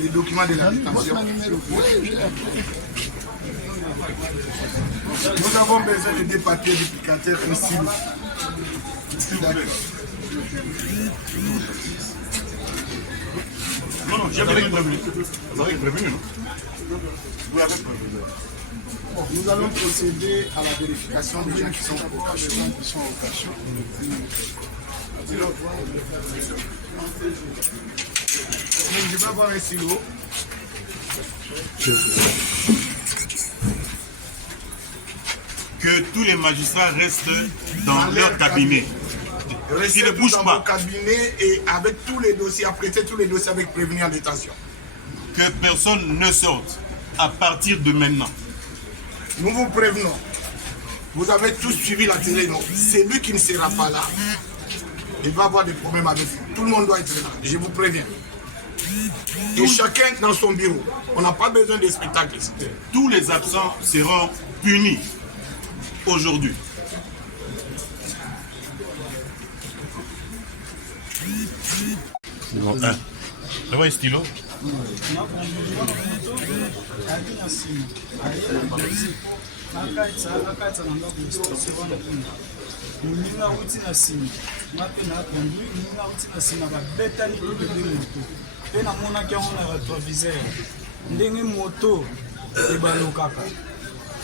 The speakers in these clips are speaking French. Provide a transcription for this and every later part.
Les documents de l'invitation. Nous avons besoin de des papiers duplicataires ici. D'accord. Non, j'avais prévenu. Vous avez prévenu, non? Vous l'avez prévenu. Bon, nous allons procéder à la vérification des gens qui sont au cachot. Je vais avoir un stylo. Que tous les magistrats restent dans leur cabinet. Restez tous dans mon cabinet et avec tous les dossiers, apprêtez tous les dossiers avec prévenu en détention. Que personne ne sorte à partir de maintenant. Nous vous prévenons. Vous avez tous suivi la télé, non? C'est lui qui ne sera pas là. Il va avoir des problèmes avec vous. Tout le monde doit être là. Je vous préviens. Et chacun dans son bureau. On n'a pas besoin de spectacle. Tous les absents seront punis aujourd'hui. Bon, ça va, stylo? Ninga uti na sima mapena apondu ninga uti na sima babetani libele moto pe namonaki yango na retroviseur ndenge moto ebalukaka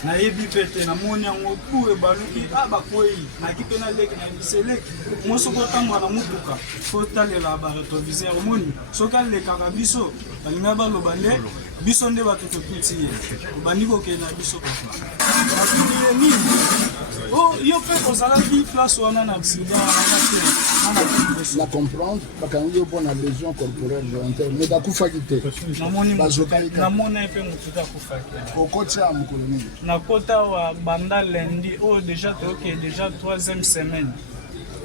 nayebi pe te namoni yango pour ebaluki bakwei naki mpe naleki na biseleki mo soki otambola na motuka po talela baretroviseur omoni soki alekaka biso balinga baloba nde biso nde bato totuti ye obandi kokende na biso kaka bakuni ye nini yo mpe ozalaki place wana na accident la comprendre bakangi yo mpona lésion corporelle volontaire mais bakufaki te namoni mpe motu te akufaki okoti ya mokolo nini nakota awa banda lundi oyo déjà toyoke déjà 3e semaine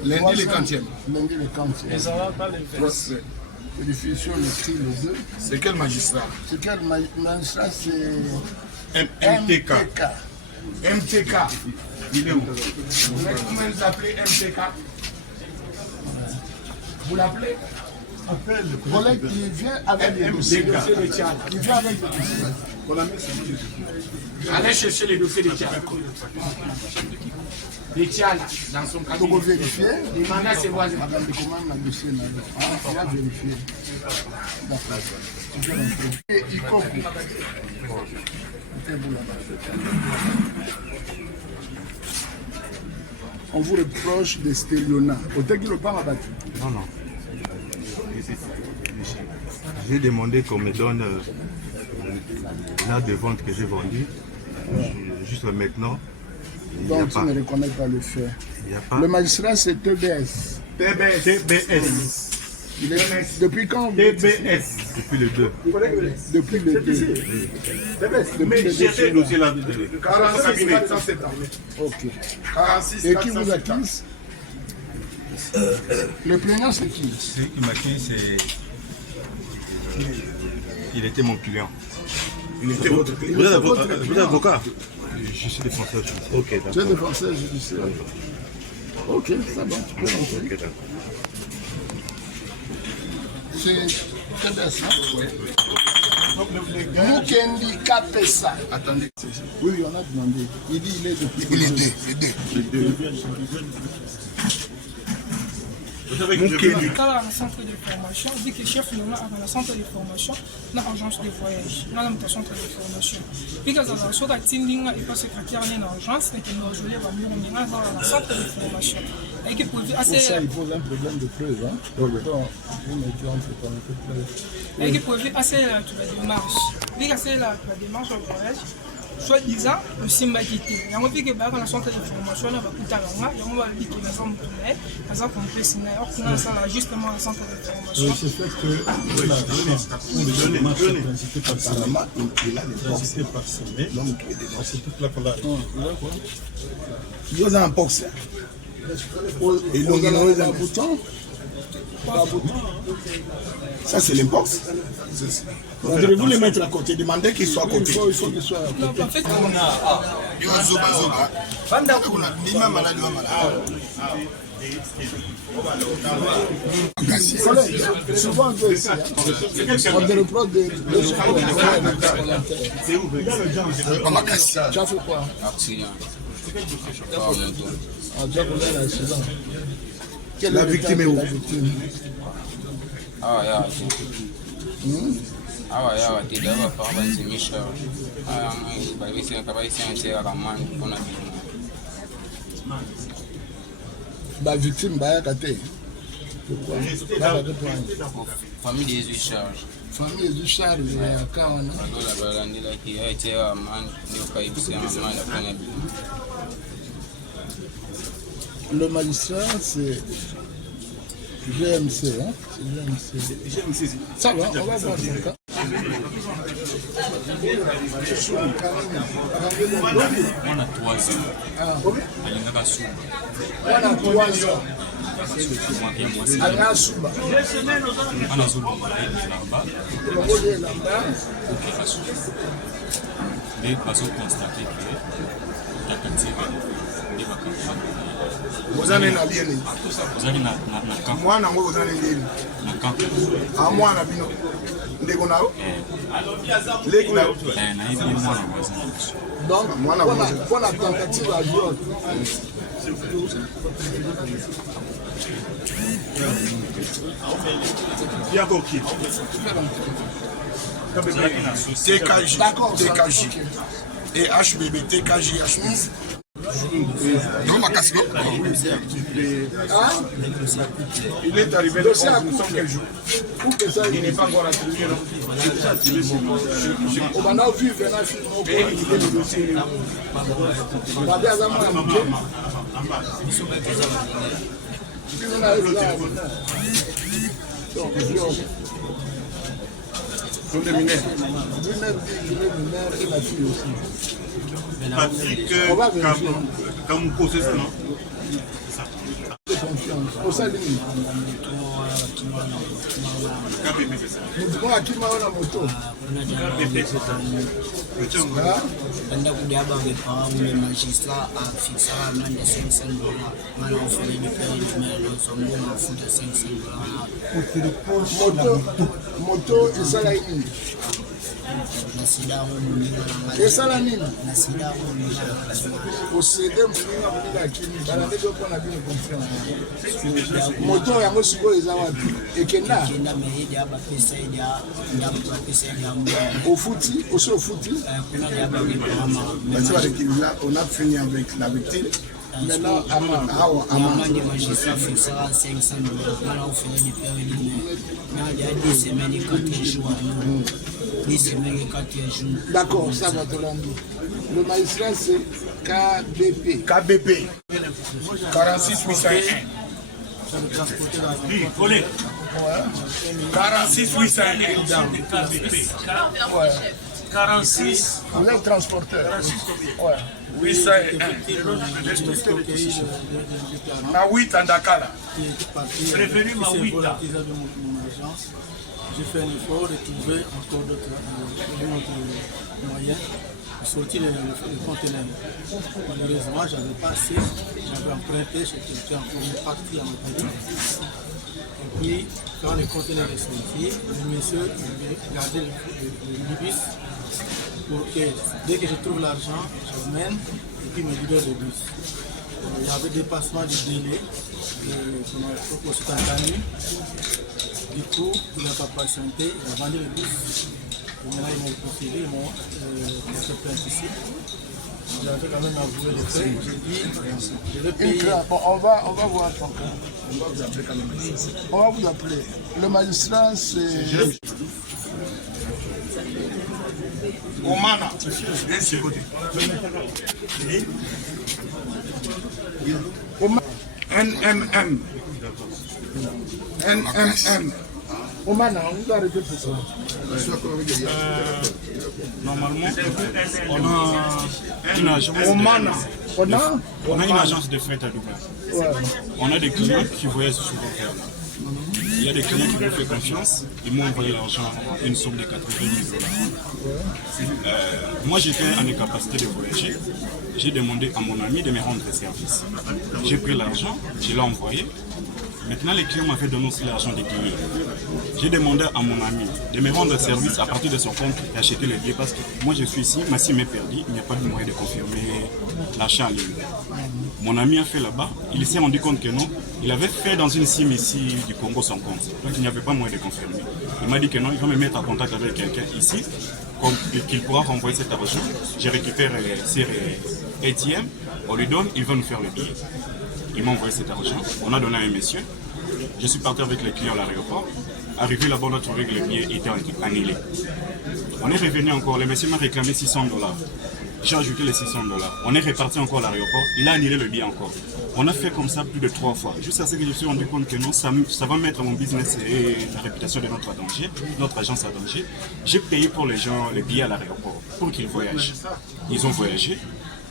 Lundi le 40e. Lundi le 40e. ezalaka le 20. L'édification écrit le 2. C'est quel magistrat? C'est quel magistrat? C'est MTK. MTK. Il est où? Comment vous appelez MTK? Vous l'appelez? Le collègue qui vient avec les dossiers. Il vient avec les dossiers. Allez chercher les dossiers de Tchad. Les Tchad, dans son cabinet. Vous vérifier. Demandez à ses voisins. Madame de commande le dossier. On va vérifier. Et Ikoku. On vous reproche des stéliona. Au tel qu'il le pas abattu. Non, non. J'ai demandé qu'on me donne l'art de vente que j'ai vendu. Juste maintenant. Donc tu ne reconnais pas le fait. Le magistrat c'est TBS. TBS. Il est, depuis quand TBS. Depuis le 2. Depuis le 2. Mais cherchez le dossier là. 46 407 ans. Ok. 46 Et qui vous 407 ans. accuse? Le plaignant c'est qui? Celui qui m'accuse, c'est. Il était mon client. Il était votre client. Vous êtes avocat? Je suis défenseur judiciaire. Ok, d'accord. Tu es défenseur judiciaire. Ok, ça va, tu peux rentrer. Ok, d'accord. C'est TBS, hein? Oui. Mukendi Kapesa. Attendez. Oui, on a demandé. Il dit il est depuis. Il est deux. Dans le centre de formation, vu que le chef est dans le centre de formation, dans l'agence de voyage, dans le centre de formation. Vu que dans le centre de formation, il passe secrétaire dans l'agence, et qu'il doit jouer dans le centre de formation. Et qu'il peut assez. Ça, il pose un problème de preuve. Hein? Donc, une étudiante peut pas preuve. Et qu'il peut assez la démarche. Vu que c'est la démarche au voyage, soi-disant, le Simbakiti. Il y a un peu dans le centre de formation, il y a un peu de temps, il y a un peu par exemple, on peut signer, alors qu'on a justement le centre de formation. C'est fait que la démarche est transitée par semé, donc c'est toute la colère. Il y a un box. Et donc, il y a un bouton. Ça, c'est les box. Devez-vous les mettre à côté, demandez qu'ils soient à côté. Non, en fait, Souvent, on te reproche de tu as fait quoi? La victime est où? La victime, famille des charges. famille du charge akaona le magistrat c'est GMC, hein? C'est GMC. Ça va, on va voir ça. On a 3 ans. On a 3 ans. Anasuba. Vous avez un alien. Moi, je vous avez un moi, donc, pour la tentative à viol. Il y a encore qui? TKJ. D'accord, TKJ. Et HBB, TKJ, HBB. Non, ma casse. Il est arrivé le 11 quel jour? Il n'est pas encore attribué. On va vivre un film. On va dire à moi. Sont des mineurs. Et la fille aussi. Patrick Kamouko, c'est ça, non? Au sein de nous. Nous disons à qui m'a la moto. Anda kudaba bepa ule magistrat a fixé l'amende de 500 $. Maintenant on fait des périodes mais nous sommes bon à foutre 500 $. Moto et ça la une. Et ça la nini. Posséder mon akini balande ko pona bien confiance. Moto yango siko eza wapi? Ekenda. Ekenda mais dia ba pesa dia ba pesa dia au footy, aussi au footy. On a fini avec la victime. Maintenant, amende magistrat fixera 500 $. Maintenant on fait des périodes mais il y a 10 semaines et 4 jours. 10 semaines et 4 jours. D'accord, ça va te rendre. Le magistrat c'est KBP. KBP 46 801. 46 801. 46. Vous êtes transporteur. Ouais. 801. Ma 8 à Dakar. Préféré ma 8 à. J'ai fait un effort de trouver encore d'autres moyens pour sortir le conteneur. Malheureusement, je n'avais pas assez. J'avais emprunté chez quelqu'un pour une partie à ma famille. Et puis, quand le conteneur est sorti, le monsieur avait gardé le bus pour que dès que je trouve l'argent, je mène et puis me libère le bus. Il y avait dépassement du délai pour ma propre instantanée. Du coup, il n'a pas patienté, il a vendu le bus. Et maintenant, ils m'ont poursuivi, ils m'ont fait plainte ici. J'avais quand même avoué les faits. J'ai dit, je vais payer. Bon, on va voir ton cas. On va vous appeler quand même. On va vous appeler. Le magistrat, c'est... Omana. NMM. NMM. Omana, on doit arrêter pour ça. Normalement, on a une agence. On a une agence de fret à Dubaï. Ouais. On a des clients qui voyagent souvent faire là. Il y a des clients qui m'ont fait confiance, ils m'ont envoyé l'argent, une somme de 90 $. Moi, j'étais en incapacité de voyager. J'ai demandé à mon ami de me rendre service. J'ai pris l'argent, je l'ai envoyé. Maintenant, les clients m'avaient donné aussi l'argent des billets. J'ai demandé à mon ami de me rendre service à partir de son compte et acheter les billets parce que moi je suis ici, ma SIM est perdue, il n'y a pas de moyen de confirmer l'achat en ligne. Mon ami a fait là-bas, il s'est rendu compte que non, il avait fait dans une SIM ici du Congo son compte, donc il n'y avait pas moyen de confirmer. Il m'a dit que non, il va me mettre en contact avec quelqu'un ici, qu'il pourra renvoyer cet argent. Je récupère sur ATM, on lui donne, il va nous faire le billet. Il m'a envoyé cet argent, on a donné à un monsieur. Je suis parti avec les clients à l'aéroport. Arrivé là-bas, on a trouvé que le billet était annulé. On est revenu encore, le monsieur m'a réclamé 600 $. J'ai ajouté les 600 $. On est reparti encore à l'aéroport, il a annulé le billet encore. On a fait comme ça plus de 3 fois. Jusqu'à ce que je me suis rendu compte que non, ça va mettre mon business et la réputation de notre agence à danger. J'ai payé pour les gens les billets à l'aéroport pour qu'ils voyagent. Ils ont voyagé.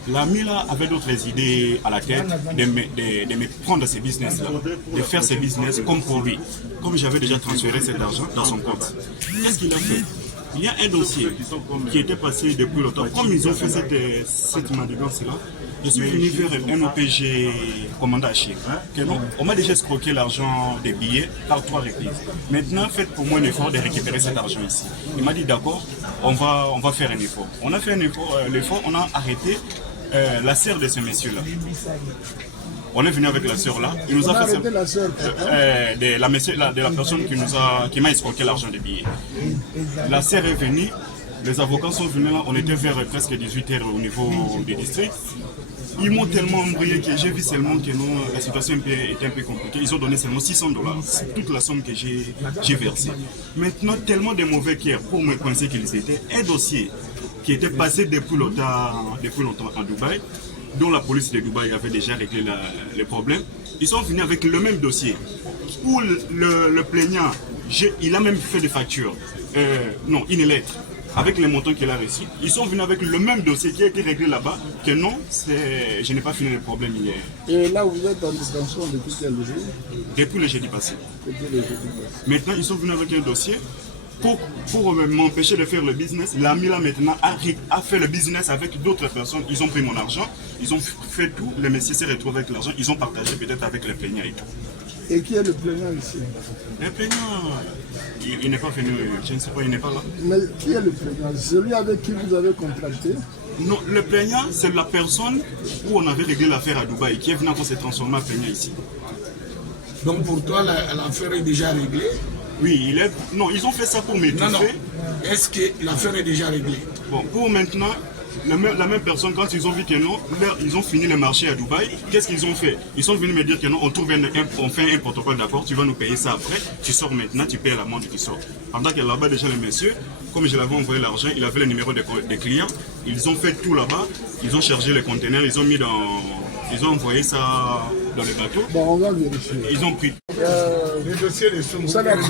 L'ami là avait d'autres idées à la tête de me prendre ces business-là, de faire ces business comme pour lui. Comme j'avais déjà transféré cet argent dans son compte. Qu'est-ce qu'il a fait? Il y a un dossier qui était passé depuis longtemps. Comme ils ont fait cette manigance-là, je suis venu vers un OPG commandant à Chine. On m'a déjà escroqué l'argent des billets par 3 reprises. Maintenant, faites pour moi un effort de récupérer cet argent ici. Il m'a dit d'accord, on va faire un effort. On a fait un effort, l'effort, on a arrêté la sœur de ce monsieur-là. On est venu avec la sœur là. Il nous a fait la sœur de la personne qui m'a escroqué l'argent des billets. La sœur est venue, les avocats sont venus là, on était vers presque 18h au niveau des districts. Ils m'ont tellement embrouillé que j'ai vu seulement que non, la situation était un peu compliquée. Ils ont donné seulement 600 $. C'est toute la somme que j'ai versée. Maintenant, tellement de mauvais cœurs pour me penser qu'ils étaient. Un dossier qui était passé depuis longtemps à Dubaï, dont la police de Dubaï avait déjà réglé les problèmes. Ils sont venus avec le même dossier où le plaignant, il a même fait des factures, une lettre avec les montants qu'il a reçus. Ils sont venus avec le même dossier qui a été réglé là-bas, que non, je n'ai pas fini le problème hier. Et là, vous êtes en détention depuis quel jour? Depuis le jeudi passé. Maintenant, ils sont venus avec un dossier pour m'empêcher de faire le business. L'ami là maintenant a fait le business avec d'autres personnes. Ils ont pris mon argent, ils ont fait tout. Le monsieur s'est retrouvé avec l'argent, ils ont partagé peut-être avec les plaignants et tout. Et qui est le plaignant ici? Le plaignant, il n'est pas venu, je ne sais pas, il n'est pas là. Mais qui est le plaignant? Celui avec qui vous avez contracté? Non, le plaignant, c'est la personne où on avait réglé l'affaire à Dubaï, qui est venu encore se transformer en plaignant ici. Donc pour toi, l'affaire est déjà réglée? Oui, non, ils ont fait ça pour m'étouffer. Non. Est-ce que l'affaire est déjà réglée? Bon, pour maintenant, la même personne, quand ils ont vu que non, ils ont fini le marché à Dubaï, qu'est-ce qu'ils ont fait? Ils sont venus me dire que non, on fait un protocole d'accord, tu vas nous payer ça après, tu sors maintenant, tu payes l'amende et tu sors. Pendant que là-bas, déjà le monsieur, comme je l'avais envoyé l'argent, il avait le numéro des clients, ils ont fait tout là-bas, ils ont chargé les conteneurs, ils ont envoyé ça dans le bateau. Bon, on va vérifier. Ils ont pris. Les dossiers de Songo. Ça n'a pas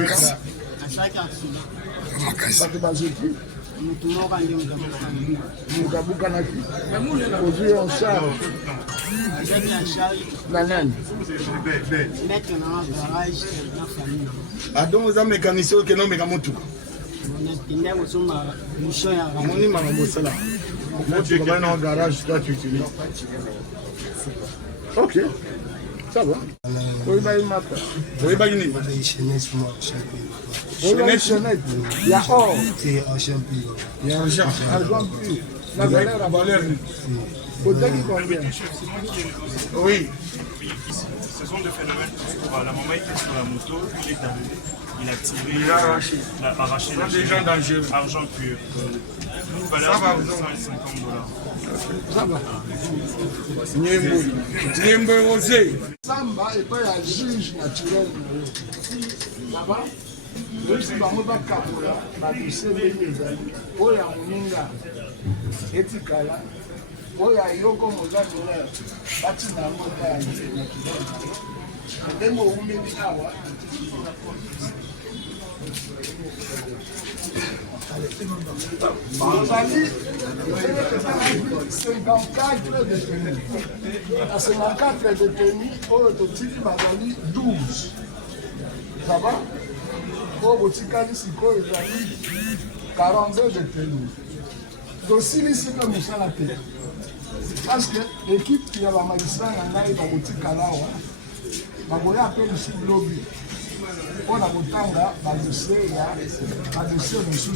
Ah donc vous avez mécanisé que non mécamotu. Moni maman ça là. Moi tu vas dans le garage, toi tu utilises. Ok, ça va. Oui, bah il m'appelle. Oui, bah il est. Il y a or. Il y a argent. Argent pur. La valeur. Faut-il combien? Oui. Ce sont des phénomènes. La maman était sur la moto, il est arrivé, il a tiré, il a arraché. Il a arraché des gens dangereux. Argent pur. Nous valeur de 150 $. Ça va. Niembo Rosé. Samba et pas un juge naturel. Ça va? Même si bango bakabola badossier bengeza oyo ya moninga etikala oyo ya yoko mozatona batina yango ta ya ndenge oumeli awa bazali 54 détenus. À 54 détenus oyo totiki bazali 12. Ça va? Pour Botikali Siko, il a eu 42 détenus. Donc, si ici, comme ça, la tête. Parce que l'équipe qui a la magistrat, il y a un Botikala, il y a un lobby. On a autant de dossiers, de sous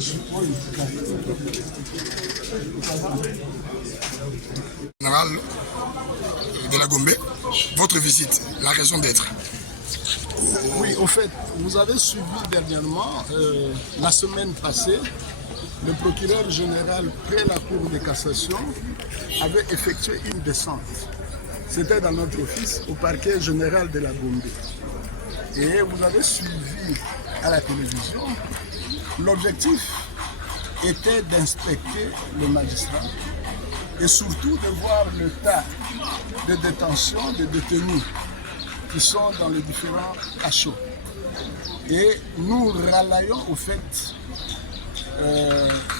Général de la Gombe, votre visite, la raison d'être. Oui, au fait, vous avez suivi dernièrement, la semaine passée, le procureur général près la Cour de cassation avait effectué une descente. C'était dans notre office au parquet général de la Gombe. Et vous avez suivi à la télévision, l'objectif était d'inspecter le magistrat et surtout de voir l'état de détention des détenus qui sont dans les différents cachots. Et nous relayons au fait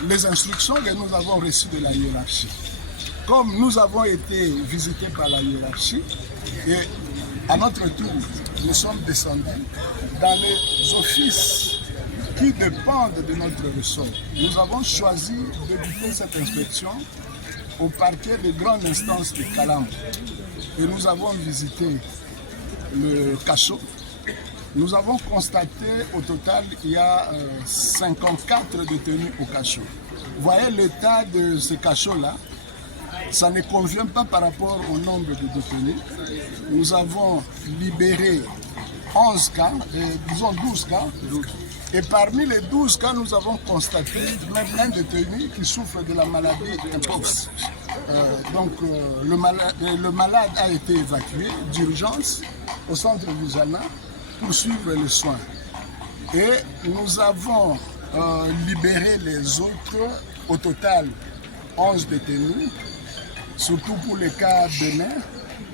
les instructions que nous avons reçues de la hiérarchie. Comme nous avons été visités par la hiérarchie et à notre tour, nous sommes descendus dans les offices qui dépendent de notre ressort. Nous avons choisi d'éviter cette inspection au parquet de grande instance de Kalam. Et nous avons visité le cachot. Nous avons constaté au total qu'il y a 54 détenus au cachot. Vous voyez l'état de ce cachot-là. Ça ne convient pas par rapport au nombre de détenus. Nous avons libéré 11 cas, disons 12 cas. Et parmi les 12 cas, nous avons constaté même un détenu qui souffre de la maladie Mpox. Le malade a été évacué d'urgence au centre Vujana pour suivre les soins. Et nous avons libéré les autres, au total 11 détenus, surtout pour les cas bénins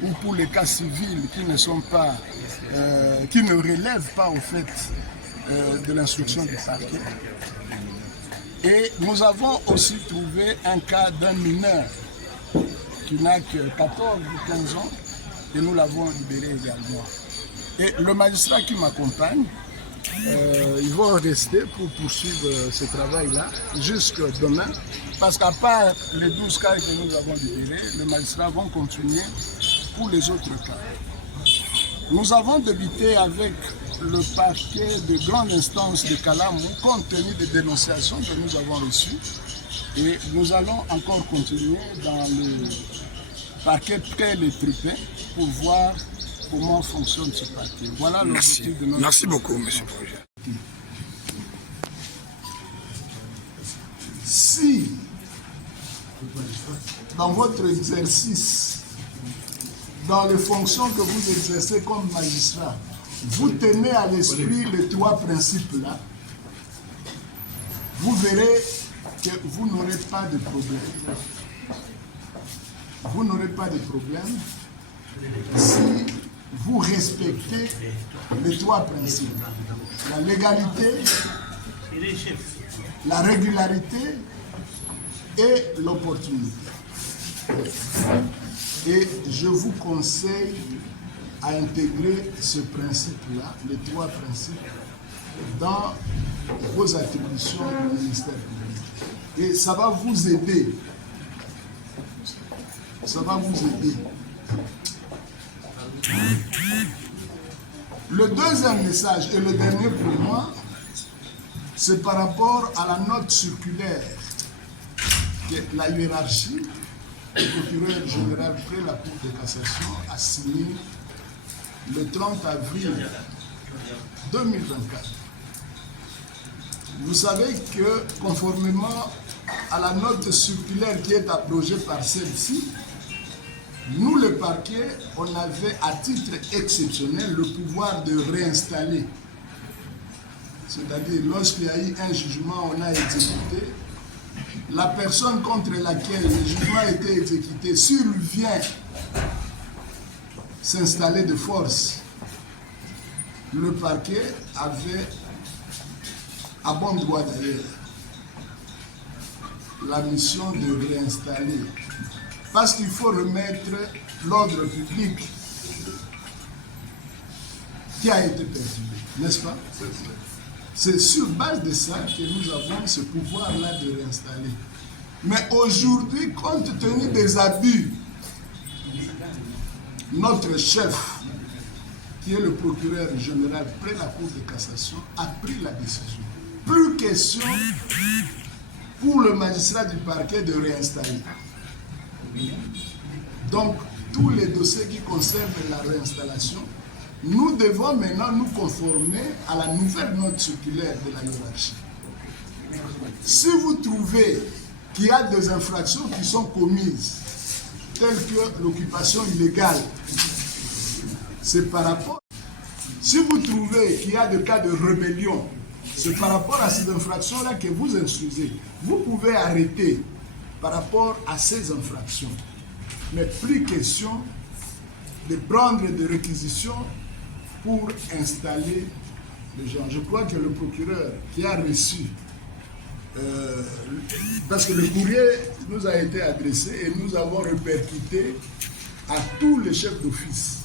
ou pour les cas civils qui ne sont pas, qui ne relèvent pas au fait de l'instruction du parquet. Et nous avons aussi trouvé un cas d'un mineur qui n'a que 14 ou 15 ans et nous l'avons libéré également. Et le magistrat qui m'accompagne, ils vont rester pour poursuivre ce travail-là jusqu'à demain, parce qu'à part les 12 cas que nous avons libérés, les magistrats vont continuer pour les autres cas. Nous avons débuté avec le parquet de grande instance de Kalamou, compte tenu des dénonciations que nous avons reçues, et nous allons encore continuer dans le parquet près les tripés pour voir comment fonctionne ce parquet. Voilà l'objectif de notre... Merci beaucoup, monsieur le Président. Si, dans votre exercice, dans les fonctions que vous exercez comme magistrat, vous tenez à l'esprit les trois principes-là, vous verrez que vous n'aurez pas de problème. Vous n'aurez pas de problème si vous respectez les trois principes. La légalité, la régularité et l'opportunité. Et je vous conseille à intégrer ce principe-là, les trois principes, dans vos attributions au ministère public. Et ça va vous aider. Ça va vous aider. Le deuxième message, et le dernier pour moi, c'est par rapport à la note circulaire que la hiérarchie, le procureur général près la Cour de cassation a signé le 30 avril 2024. Vous savez que conformément à la note circulaire qui est abrogée par celle-ci, nous, le parquet, on avait à titre exceptionnel le pouvoir de réinstaller. C'est-à-dire, lorsqu'il y a eu un jugement, on a exécuté. La personne contre laquelle le jugement a été exécuté, s'il vient s'installer de force, le parquet avait, à bon droit d'ailleurs, la mission de réinstaller. Parce qu'il faut remettre l'ordre public qui a été perturbé. N'est-ce pas? C'est sur base de ça que nous avons ce pouvoir-là de réinstaller. Mais aujourd'hui, compte tenu des abus, notre chef, qui est le procureur général près la Cour de cassation, a pris la décision. Plus question pour le magistrat du parquet de réinstaller. Donc, tous les dossiers qui concernent la réinstallation, nous devons maintenant nous conformer à la nouvelle note circulaire de la hiérarchie. Si vous trouvez qu'il y a des infractions qui sont commises, telles que l'occupation illégale, c'est par rapport. Si vous trouvez qu'il y a des cas de rébellion, c'est par rapport à ces infractions-là que vous instruisez. Vous pouvez arrêter par rapport à ces infractions. Mais plus question de prendre des réquisitions pour installer les gens. Je crois que le procureur qui a reçu, parce que le courrier nous a été adressé et nous avons répercuté à tous les chefs d'office.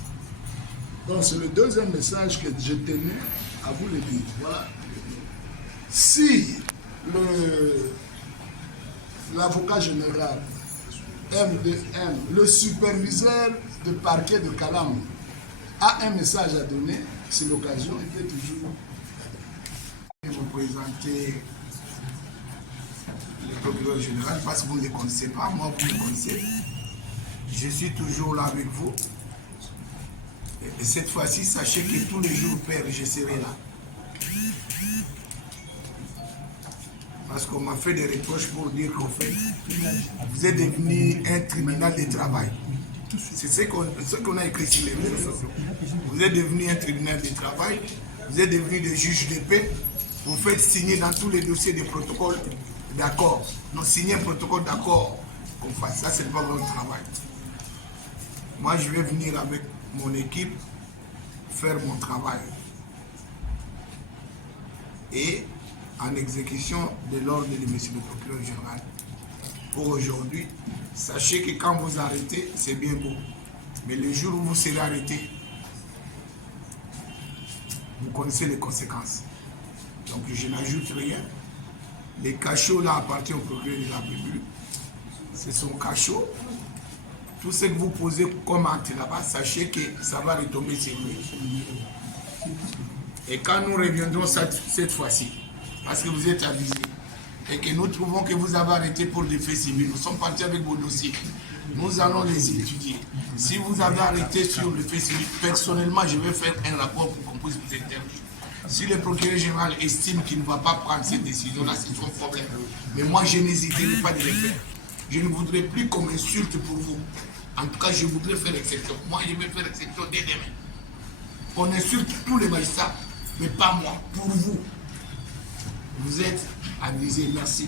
Donc c'est le deuxième message que je tenais à vous le dire. Voilà. Si l'avocat général M2M, le superviseur de parquet de Kalam, a un message à donner, c'est l'occasion, il peut toujours vous présenter le procureur général, parce que vous ne les connaissez pas, moi vous les connaissez. Je suis toujours là avec vous. Et cette fois-ci, sachez que tous les jours, Père, je serai là. Parce qu'on m'a fait des reproches pour dire qu'en fait, vous êtes devenu un tribunal de travail. C'est ce qu'on a écrit sur les réseaux sociaux. Vous êtes devenu un tribunal de travail, vous êtes devenu des juges de paix, vous faites signer dans tous les dossiers des protocoles d'accord. Non, signer un protocole d'accord qu'on fasse. Ça, c'est pas votre travail. Moi, je vais venir avec mon équipe faire mon travail. Et en exécution de l'ordre de M. le procureur général. Pour aujourd'hui, sachez que quand vous arrêtez, c'est bien beau. Mais le jour où vous serez arrêté, vous connaissez les conséquences. Donc je n'ajoute rien. Les cachots là appartiennent au procureur de la République. C'est son cachot. Tout ce que vous posez comme acte là-bas, sachez que ça va retomber sur lui. Et quand nous reviendrons cette fois-ci, parce que vous êtes avisés, et que nous trouvons que vous avez arrêté pour des faits civils, nous sommes partis avec vos dossiers. Nous allons les étudier. Si vous avez arrêté sur le fait civil, personnellement, je vais faire un rapport pour qu'on puisse vous interdire. Si le procureur général estime qu'il ne va pas prendre cette décision-là, c'est son problème. Mais moi, je n'hésiterai pas de le faire. Je ne voudrais plus qu'on m'insulte pour vous. En tout cas, je voudrais faire exception. Moi, je vais faire exception dès demain. On insulte tous les magistrats, mais pas moi, pour vous. Vous êtes avisés, merci.